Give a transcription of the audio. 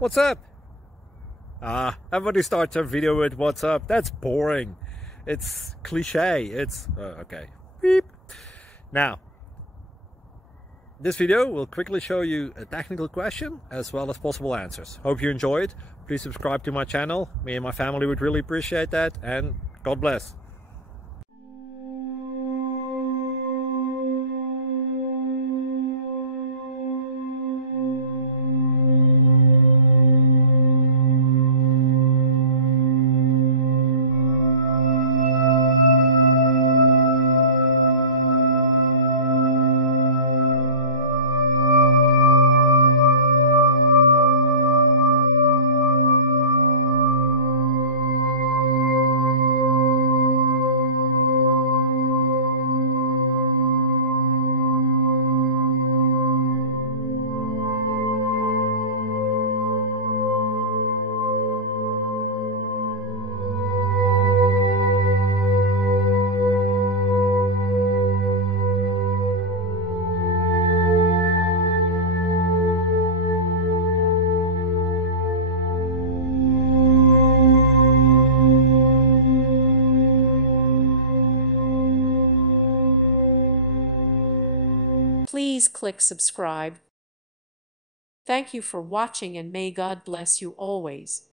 What's up? Everybody starts a video with what's up. That's boring. It's cliche. It's okay. Beep. Now, this video will quickly show you a technical question as well as possible answers. Hope you enjoy it. Please subscribe to my channel. Me and my family would really appreciate that, and God bless. Please click subscribe. Thank you for watching, and may God bless you always.